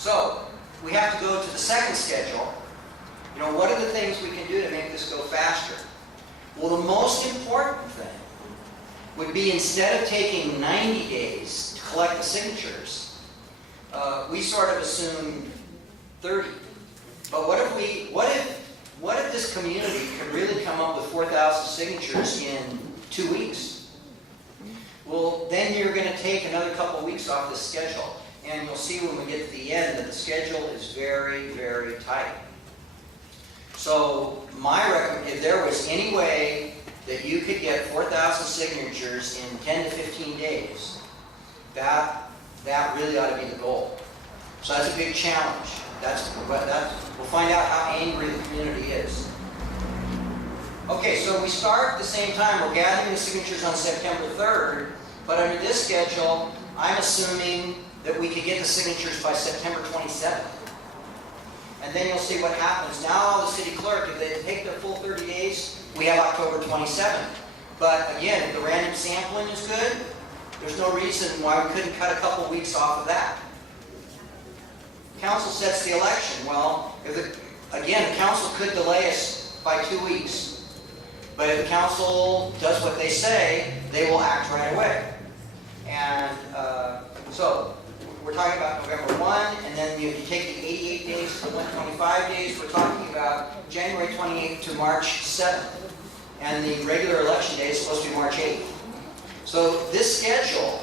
So, we have to go to the second schedule. You know, what are the things we can do to make this go faster? Well, the most important thing would be, instead of taking 90 days to collect the signatures, we sort of assumed 30. But what if this community could really come up with 4,000 signatures in 2 weeks? Well, then you're going to take another couple weeks off the schedule. And you'll see when we get to the end that the schedule is very, very tight. So if there was any way that you could get 4,000 signatures in 10 to 15 days, that really ought to be the goal. So that's a big challenge. We'll find out how angry the community is. Okay, so we start at the same time. We're gathering the signatures on September 3rd, but under this schedule, I'm assuming that we could get the signatures by September 27th. And then you'll see what happens. Now the city clerk, if they take their full 30 days, we have October 27th. But again, if the random sampling is good, there's no reason why we couldn't cut a couple weeks off of that. Council sets the election. Well, again, the council could delay us by 2 weeks. But if the council does what they say, they will act right away. And so we're talking about November 1, and then if you take the 88 days to the 125 days, we're talking about January 28th to March 7th. And the regular election day is supposed to be March 8th. So this schedule,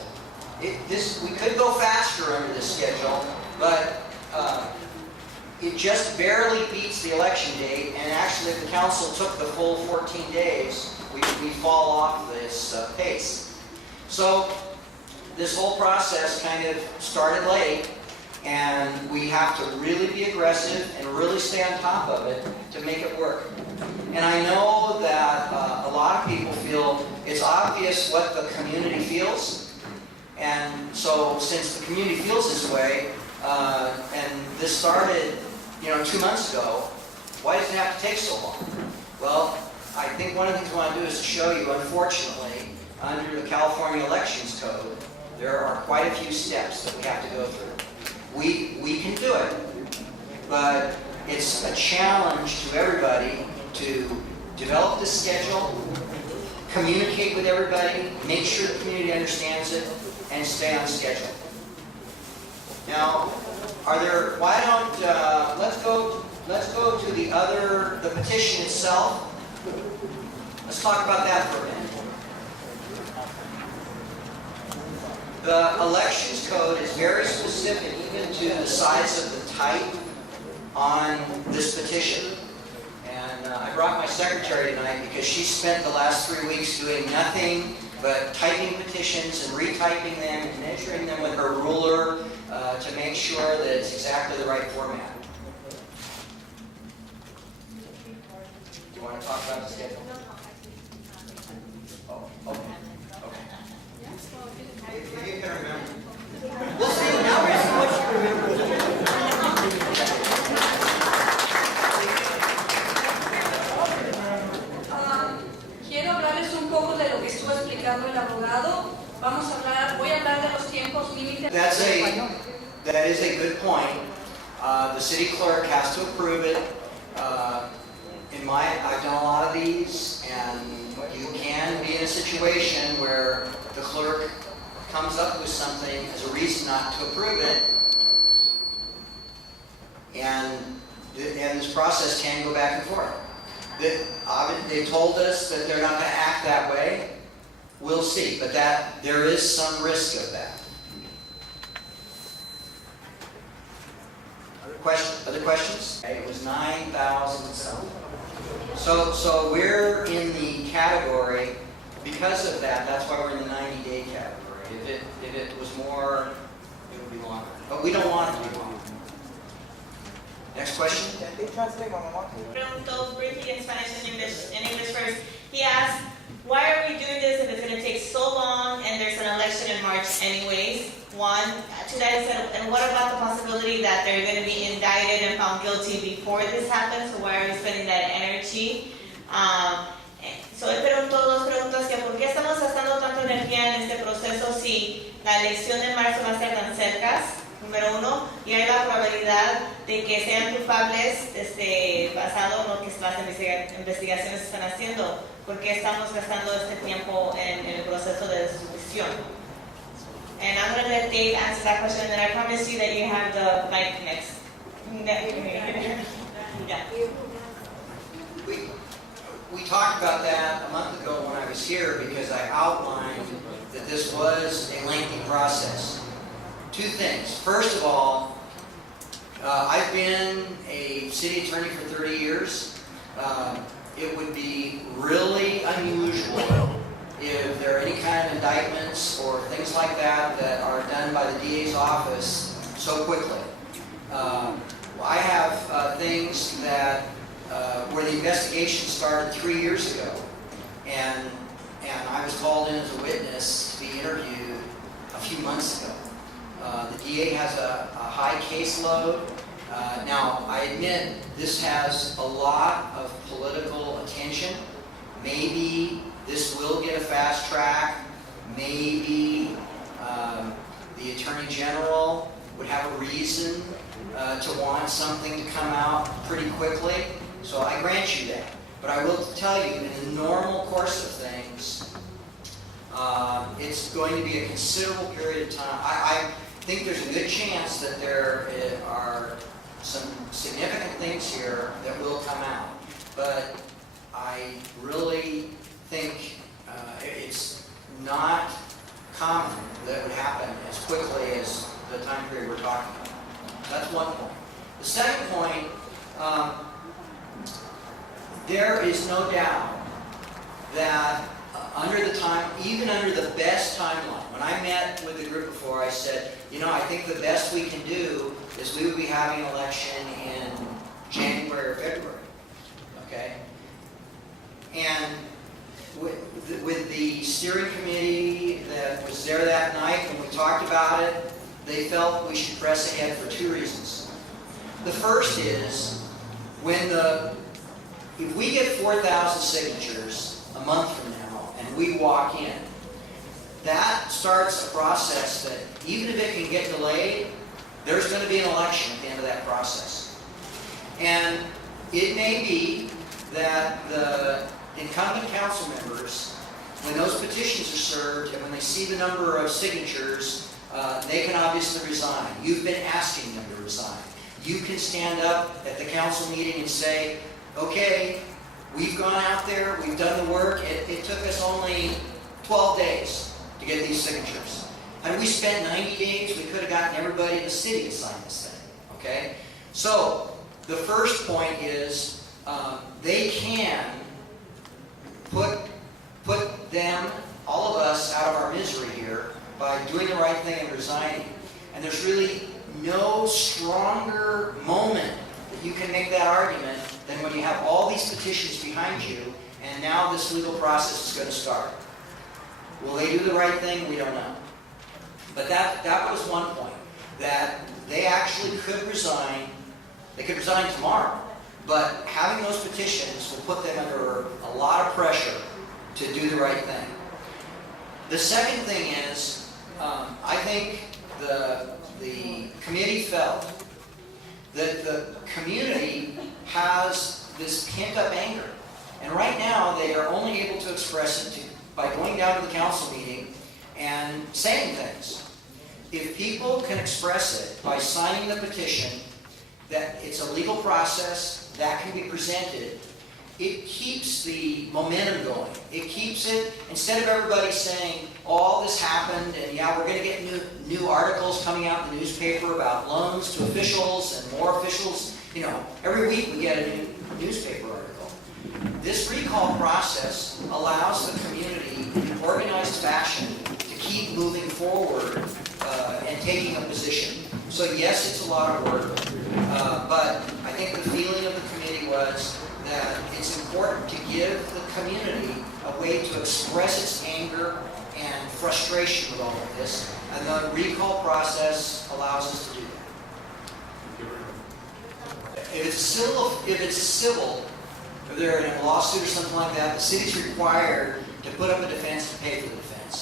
we could go faster under this schedule, but it just barely beats the election date, and actually if the council took the full 14 days, we fall off this pace. So this whole process kind of started late, and we have to really be aggressive and really stay on top of it to make it work. And I know that a lot of people feel it's obvious what the community feels, and so since the community feels this way, and this started 2 months ago, why does it have to take so long? Well, I think one of the things we want to do is to show you, unfortunately, under the California Elections Code, there are quite a few steps that we have to go through. We can do it, but it's a challenge to everybody to develop this schedule, communicate with everybody, make sure the community understands it, and stay on schedule. Now, let's go to the petition itself. Let's talk about that for a minute. The elections code is very specific even to the size of the type on this petition. And I brought my secretary tonight because she spent the last 3 weeks doing nothing but typing petitions and retyping them and measuring them with her ruler to make sure that it's exactly the right format. Do you want to talk about the schedule? Oh, okay. If you can remember. We'll see. Now we're see what you remember. Quiero hablarles un poco de lo que estuvo explicando el abogado. Voy a hablar de los tiempos límites. That is a good point. The city clerk has to approve it. I've done a lot of these, and you can be in a situation where the clerk comes up with something as a reason not to approve it, and this process can go back and forth. They told us that they're not going to act that way. We'll see, but there is some risk of that. Other questions? It was 9,000 something. So we're in the category, because of that, that's why we're in the 90-day category. If it was more, it would be longer. But we don't want it to be longer. Next question? Preguntó briefly in Spanish and English first. He asked, why are we doing this if it's going to take so long and there's an election in March anyways? One. To that he said, and what about the possibility that they're going to be indicted and found guilty before this happens? So why are we spending that energy? So él preguntó dos preguntas, que por qué estamos gastando tanta energía en este proceso si la elección de marzo va a ser tan cerca. número uno, y hay la probabilidad de que sean culpables basado en lo que las investigaciones están haciendo, porque estamos gastando este tiempo en el proceso de destrucción. And I'm going to let Dave answer that question, and then I promise you that you have the mic next. Yeah. We talked about that a month ago when I was here because I outlined that this was a lengthy process. Two things. First of all, I've been a city attorney for 30 years. It would be really unusual if there are any kind of indictments or things like that that are done by the DA's office so quickly. I have things that where the investigation started 3 years ago, and I was called in as a witness to be interviewed a few months ago. The DA has a high caseload. Now, I admit this has a lot of political attention. Maybe this will get a fast track. Maybe the Attorney General would have a reason to want something to come out pretty quickly. So I grant you that. But I will tell you, in the normal course of things, it's going to be a considerable period of time. I think there's a good chance that there are some significant things here that will come out. But I really think it's not common that it would happen as quickly as the time period we're talking about. That's one point. The second point, there is no doubt that even under the best timeline, when I met with the group before, I said, I think the best we can do is we would be having an election in January or February, okay? And with the steering committee that was there that night when we talked about it, they felt we should press ahead for two reasons. The first is, if we get 4,000 signatures a month from now and we walk in, that starts a process that even if it can get delayed, there's going to be an election at the end of that process. And it may be that the incumbent council members, when those petitions are served and when they see the number of signatures, they can obviously resign. You've been asking them to resign. You can stand up at the council meeting and say, okay, we've gone out there, we've done the work, it took us only 12 days to get these signatures. And we spent 90 days, we could have gotten everybody in the city to sign this thing, okay? So, the first point is, they can put them, all of us, out of our misery here by doing the right thing and resigning. And there's really no stronger moment that you can make that argument than when you have all these petitions behind you and now this legal process is going to start. Will they do the right thing? We don't know. But that was one point, that they actually could resign. They could resign tomorrow, but having those petitions will put them under a lot of pressure to do the right thing. The second thing is, I think the committee felt that the community has this pent-up anger. And right now, they are only able to express it by going down to the council meeting and saying things. If people can express it by signing the petition, that it's a legal process, that can be presented, it keeps the momentum going. It keeps it, instead of everybody saying, all this happened, and yeah, we're going to get new articles coming out in the newspaper about loans to officials and more officials. Every week we get a new newspaper article. This recall process allows the community, in organized fashion, to keep moving forward and taking a position. So yes, it's a lot of work, but I think the feeling of the committee was that it's important to give the community a way to express its anger and frustration with all of this, and the recall process allows us to do that. If it's civil, if they're in a lawsuit or something like that, the city's required to put up a defense to pay for the defense.